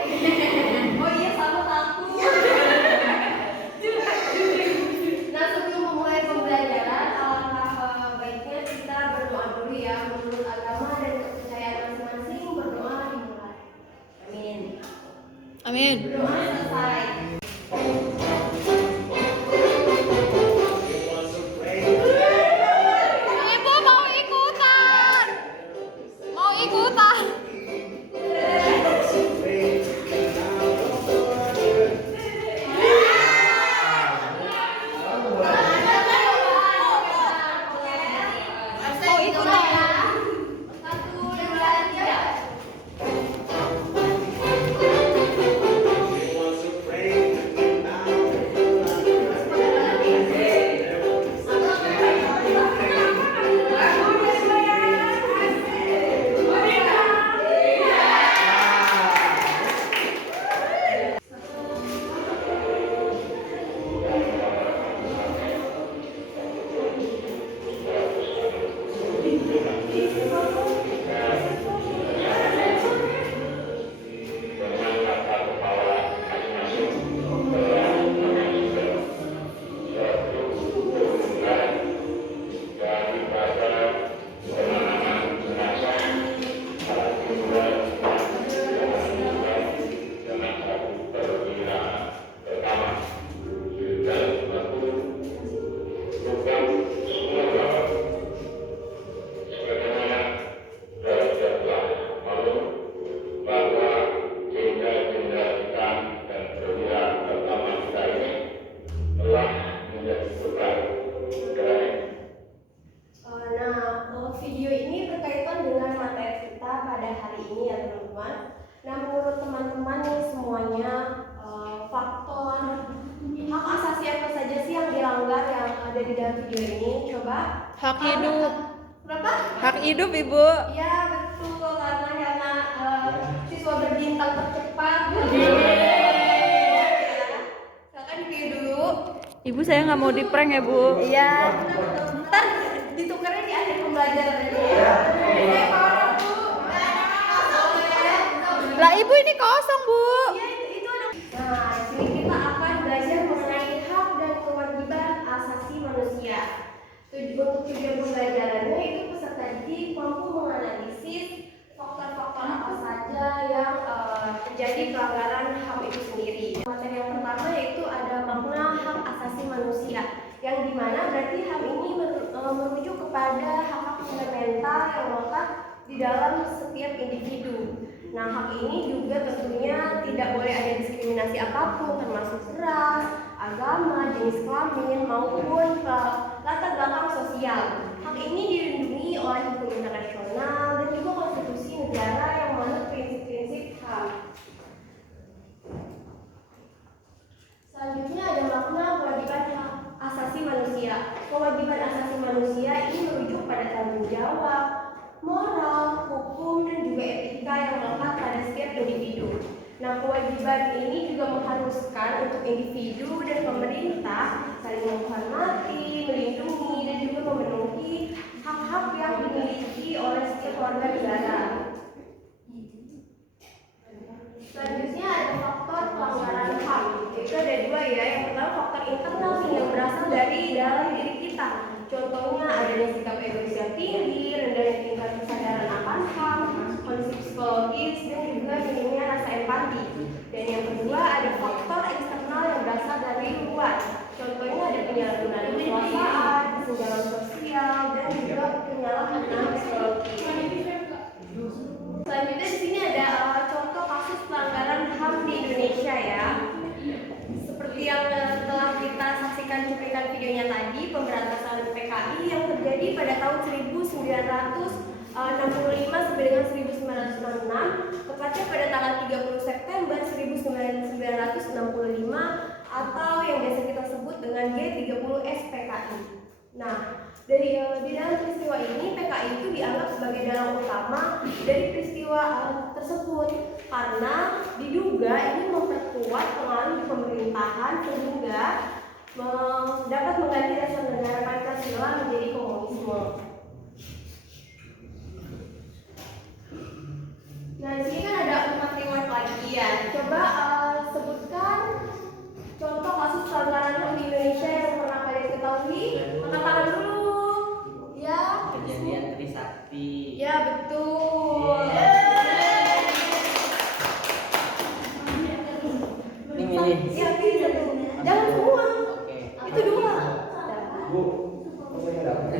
Oh iya, sama aku. Nah, sebelum memulai pembelajaran, alangkah baiknya kita berdoa dulu ya. Menurut agama dan kepercayaan masing-masing, berdoa dimulai. Amin. Amin. Doa selesai. Ibu mau ikutan. Mau ikutan. Mau ikutan. 1, 2, 3. Video ini berkaitan dengan materi kita pada hari ini ya teman-teman. Nah, menurut teman-teman nih semuanya, faktor hak asasi apa saja sih yang dilanggar yang ada di dalam video ini? Coba. Hak hidup. Berapa? Hak hidup, Ibu. Ya betul, karena siswa berbintang tercepat. Silakan video dulu. Ibu, saya nggak mau di prank ya, Bu. Iya. Ntar ditukarnya di akhir pembelajaran ini ya. Lah, Ibu ini kosong, Bu. Iya, itu ada. Nah, di sini kita akan belajar mengenai hak dan kewajiban asasi manusia. Untuk tujuan pembelajarannya itu peserta didik mampu menganalisis faktor-faktor apa saja yang terjadi pelanggaran HAM itu sendiri. Materi yang pertama yaitu ada makna hak asasi manusia, yang dimana berarti HAM ini merujuk kepada hak-hak fundamental yang melekat di dalam setiap individu. Nah, hak ini juga tentunya tidak boleh ada diskriminasi apapun, termasuk ras, agama, jenis kelamin, maupun latar belakang sosial. Hak ini dilindungi oleh hukum internasional dan juga konstitusi negara yang menganut prinsip-prinsip HAM. Selanjutnya ada makna kewajiban hak asasi manusia. Kewajiban asasi manusia ini merujuk pada tanggung jawab, moral, hukum, dan juga etika yang melekat pada setiap individu. Nah, kewajiban ini juga mengharuskan untuk individu dan pemerintah saling menghormati, melindungi, dan juga memenuhi hak-hak yang dimiliki oleh setiap warga negara. Selanjutnya ada faktor pelanggaran HAM. Itu ada dua ya. Yang pertama faktor internal yang berasal dari dalam diri kita. Contohnya adanya sikap egois yang tinggi, rendahnya tingkat kesadaran akan HAM, kondisi psikologis, dan juga minimnya rasa empati. Dan yang kedua ada faktor eksternal yang berasal dari luar. Contohnya ada penyalahgunaan kekuasaan, kesenjangan sosial, dan juga penyalahgunaan psikologi. Selanjutnya di sini ada contoh kasus pelanggaran HAM di Indonesia ya. Seperti yang telah kita saksikan cuplikan videonya tadi, pemberantasan PKI yang terjadi pada tahun 1965 sampai dengan 1966, tepatnya pada tanggal 30 September 1965 atau yang biasa kita sebut dengan G30S PKI. Nah, di dalam peristiwa ini PKI itu dianggap sebagai dalang utama dari peristiwa tersebut karena diduga ini memperkuat pengaruh di pemerintahan sehingga dapat mengganti dasar negara Pancasila menjadi komunisme. Nah, di sini kan ada 4 riwayat lagi ya. Iya, pilih satu. Jangan semua. Oke. Itu dua. Bu, saya nggak dapat.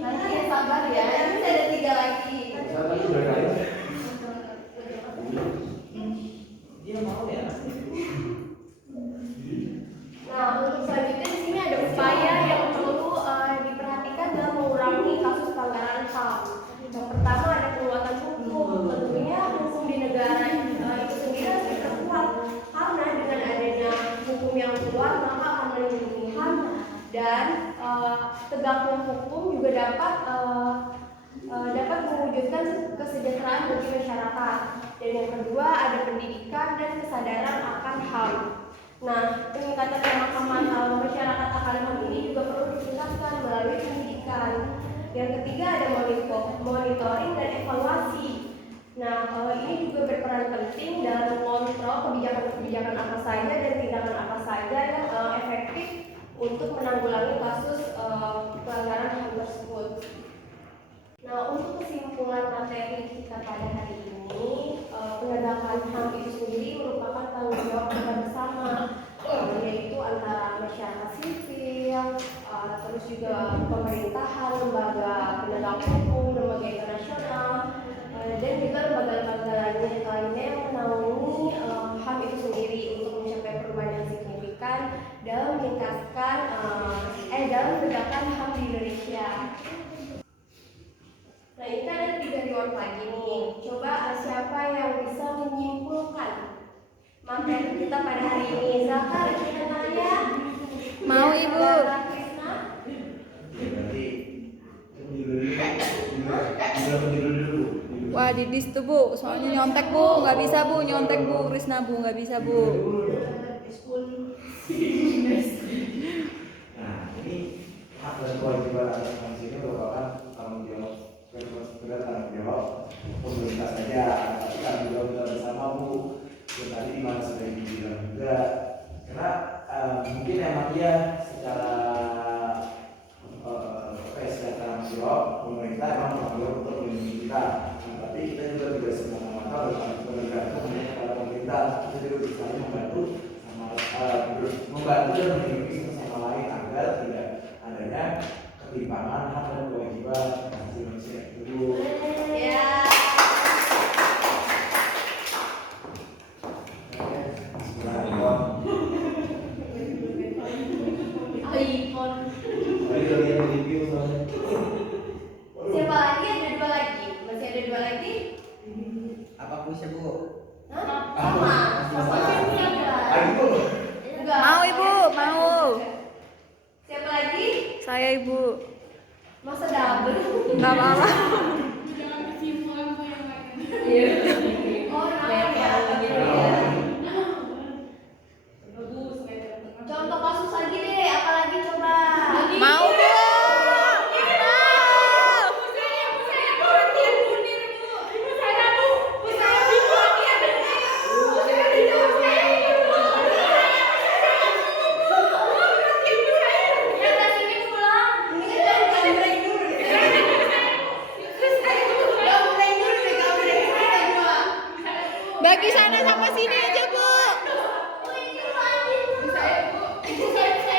Nanti ya sabar ya. Ini ada 3 lagi. Saya tadi udah kali. Dia mau ya. Nah, untuk selanjutnya di sini ada upaya yang perlu diperhatikan dalam mengurangi kasus pelanggaran HAM. Yang pertama ada penguatan hukum. Tentunya hukum di negara itu sendiri harus diperkuat karena dengan adanya hukum yang kuat maka akan melindungi HAM dan tegaknya hukum juga dapat mewujudkan kesejahteraan bagi masyarakat. Dan yang kedua ada pendidikan dan kesadaran akan HAM. Nah, peningkatan pemahaman masyarakat akan HAM ini juga perlu ditingkatkan melalui pendidikan. Yang ketiga ada monitoring dan evaluasi. Nah, ini juga berperan penting dalam mengontrol kebijakan apa saja dan tindakan apa saja yang efektif untuk menanggulangi kasus pelanggaran HAM tersebut. Nah, untuk kesimpulan materi kita pada hari ini, penegakan HAM itu sendiri merupakan tanggung jawab kita bersama, yaitu antara masyarakat sipil, terus juga pemerintahan, lembaga penegak hukum, lembaga internasional, dan juga lembaga-lembaga lainnya yang menaungi HAM itu sendiri untuk mencapai perubahan yang signifikan dalam meningkatkan dalam menegakkan HAM di Indonesia. Nah, ini kan ada 3 reward lagi nih. Coba siapa yang bisa menyimpulkan materi kita pada hari ini? Zaka, kita tanya. Mau, Ibu. Krisna. Berarti tidur dulu. Wah, didis tuh Bu, soalnya nyontek Bu, nggak bisa Bu, nyontek Bu, Krisna Bu, nggak bisa Bu. Nah, ini hak dan kewajiban atas manusia ini merupakan tanggung jawab tanggung jawab pemerintah saja, tapi tanggung jawab kita bersama Bu. Dan tadi di mana sudah dibilang juga, karena mungkin emang dia secara tanggung jawab pemerintah emang tanggung jawab untuk melindungi kita. Tapi kita juga tidak semata-mata bergantung hanya kepada pemerintah. Kita juga bisa membantu dan melindungi satu sama lain agar tidak adanya ketimpangan hak dan kewajiban asasi manusia itu. Ya. Siapa lagi? Ada 2 lagi. Masih ada 2 lagi? Apa kuisnya Bu? Hah? Sama. Ayo. Enggak. Mau Ibu, mau. Siapa lagi? Saya Ibu. Masa double? Nggak apa-apa. Oh, namanya ya. Contoh kasus lagi deh, apalagi coba? Mau Bu. Mau. Bagi sana sama sini aja Bu.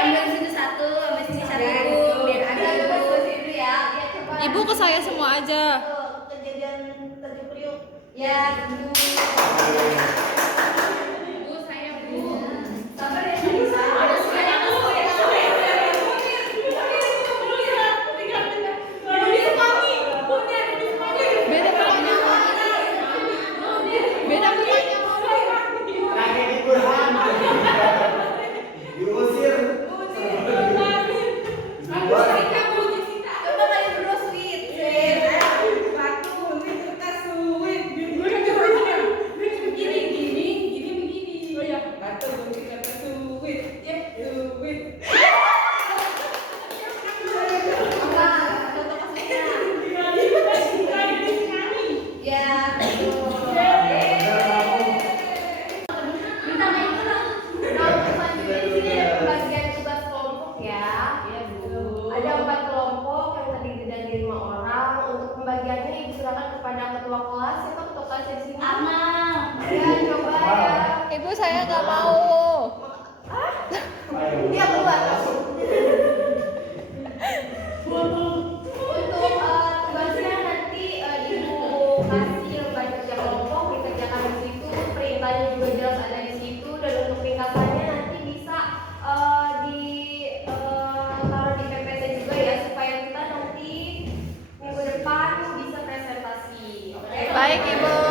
Ambil sini satu, ambil sini satu, biar ada itu ya. Ya coba. Ibu ke saya semua aja. Kejadian Tanjung Priok. Ya, Bu. Bu, saya Bu. Sabar ya, Nisa. Beda pertanyaan. Beda pertanyaan. Kakek di Burhan. Diusir. Coba kalian berdua sweet. saya nggak mau. Dia keluar. Untuk tugasnya nanti ibu kasih baca kerja kelompok dikerjakan di situ, perintahnya juga jelas ada di situ, dan untuk ringkasannya nanti bisa taruh di PPT juga ya supaya kita nanti minggu depan bisa presentasi. Oke? Baik Ibu.